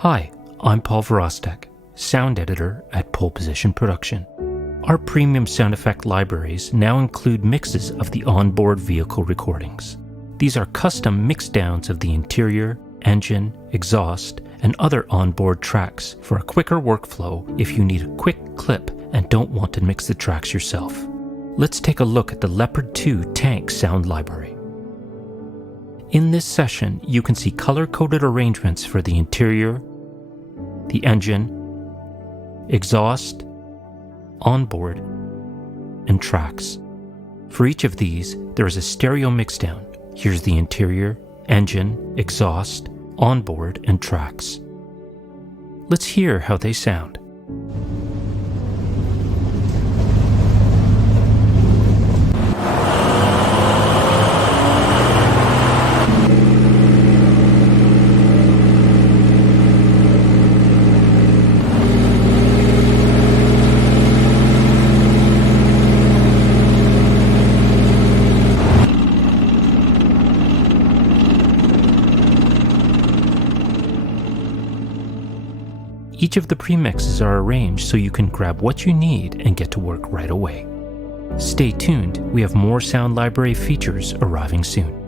Hi, I'm Paul Virostek, sound editor at Pole Position Production. Our premium sound effect libraries now include mixes of the onboard vehicle recordings. These are custom mixdowns of the interior, engine, exhaust, and other onboard tracks for a quicker workflow if you need a quick clip and don't want to mix the tracks yourself. Let's take a look at the Leopard 2 tank sound library. In this session, you can see color-coded arrangements for the interior, the engine, exhaust, onboard, and tracks. For each of these, there is a stereo mixdown. Here's the interior, engine, exhaust, onboard, and tracks. Let's hear how they sound. Each of the premixes are arranged so you can grab what you need and get to work right away. Stay tuned, we have more sound library features arriving soon.